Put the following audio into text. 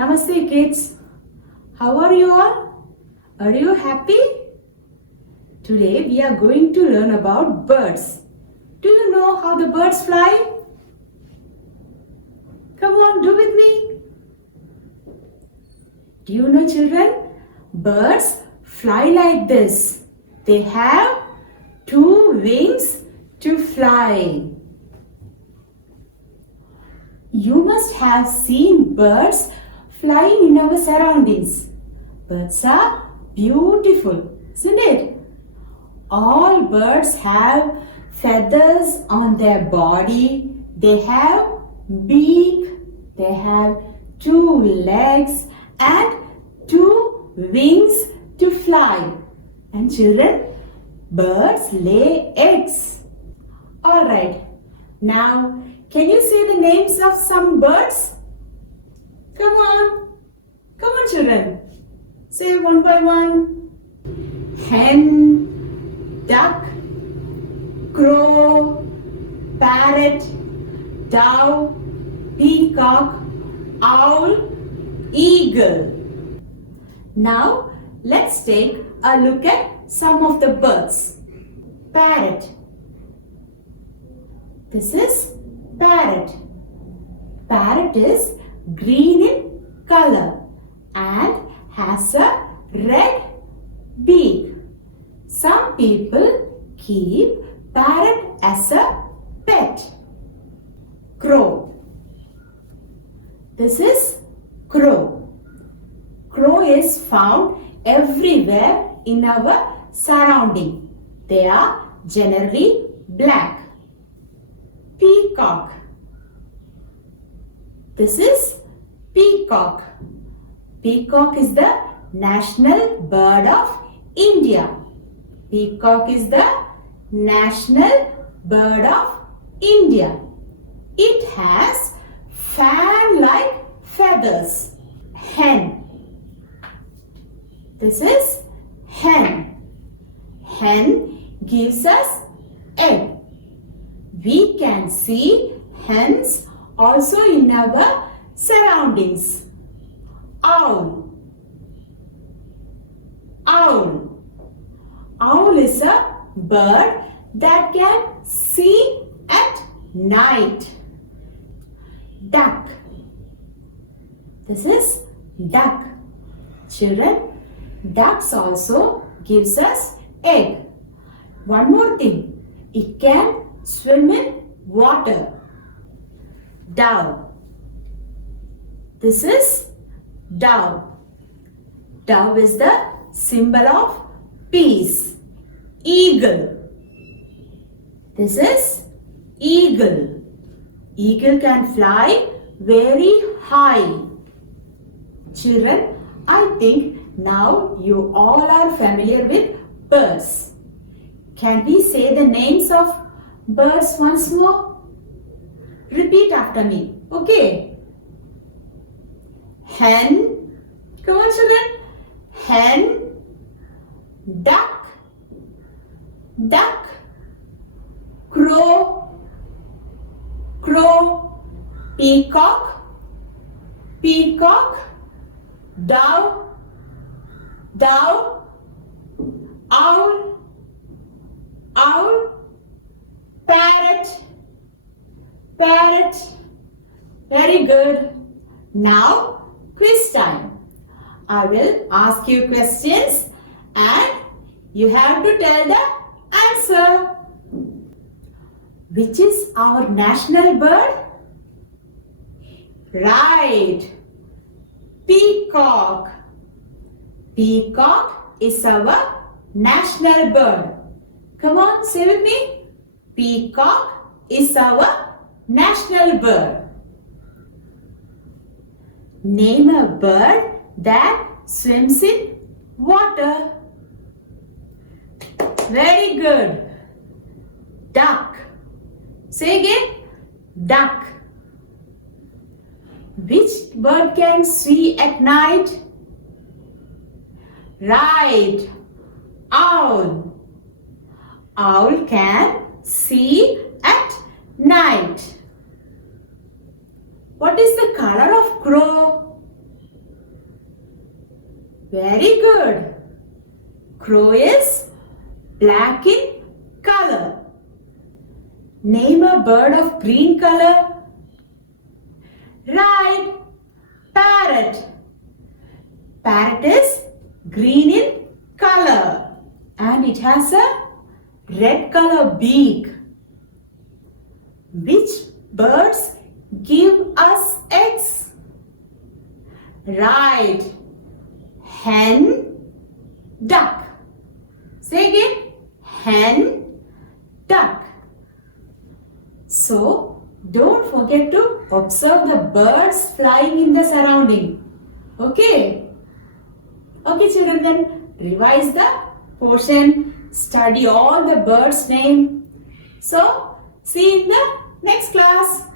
Namaste kids. How are you all? Are you happy? Today we are going to learn about birds. Do you know how the birds fly? Come on, do with me. Do you know children? Birds fly like this. They have two wings to fly. You must have seen birds flying in our surroundings. Birds are beautiful, isn't it? All birds have feathers on their body. They have beak. They have two legs and two wings to fly. And children, birds lay eggs. Alright, now can you say the names of some birds? Come on children. Say one by one. Hen, duck, crow, parrot, dove, peacock, owl, eagle. Now let's take a look at some of the birds. Parrot. This is parrot. Parrot is green in color and has a red beak. Some people keep parrot as a pet. Crow. This is crow. Crow is found everywhere in our surrounding. They are generally black. Peacock. This is peacock. Peacock is the national bird of India. Peacock is the national bird of India. It has fan-like feathers. Hen. This is hen. Hen gives us egg. We can see hens also in our surroundings. Owl. Owl. Owl is a bird that can see at night. Duck. This is duck. Children, ducks also gives us egg. One more thing, it can swim in water. Dove. This is dove. Dove is the symbol of peace. Eagle. This is eagle. Eagle can fly very high. Children, I think now you all are familiar with birds. Can we say the names of birds once more? Repeat after me. Okay. Hen. Come on children. Hen. Duck. Duck. Crow. Crow. Peacock. Peacock. Dove. Dove. Owl. Owl. Parrot. Parrot. Very good. Now quiz time. I will ask you questions and you have to tell the answer. Which is our national bird? Right. Peacock. Peacock is our national bird. Come on, say with me. Peacock is our national bird. Name a bird that swims in water. Very good. Duck. Say again. Duck. Which bird can see at night? Right. Owl. Owl can see at night. What is the color of crow? Very good. Crow is black in color. Name a bird of green color. Right. Parrot. Parrot is green in color and it has a red color beak. Which birds give us eggs? Right. Hen, duck. Say again. Hen, duck. So, don't forget to observe the birds flying in the surrounding. Okay? Okay, children, then revise the portion. Study all the birds' name. So, see you in the next class.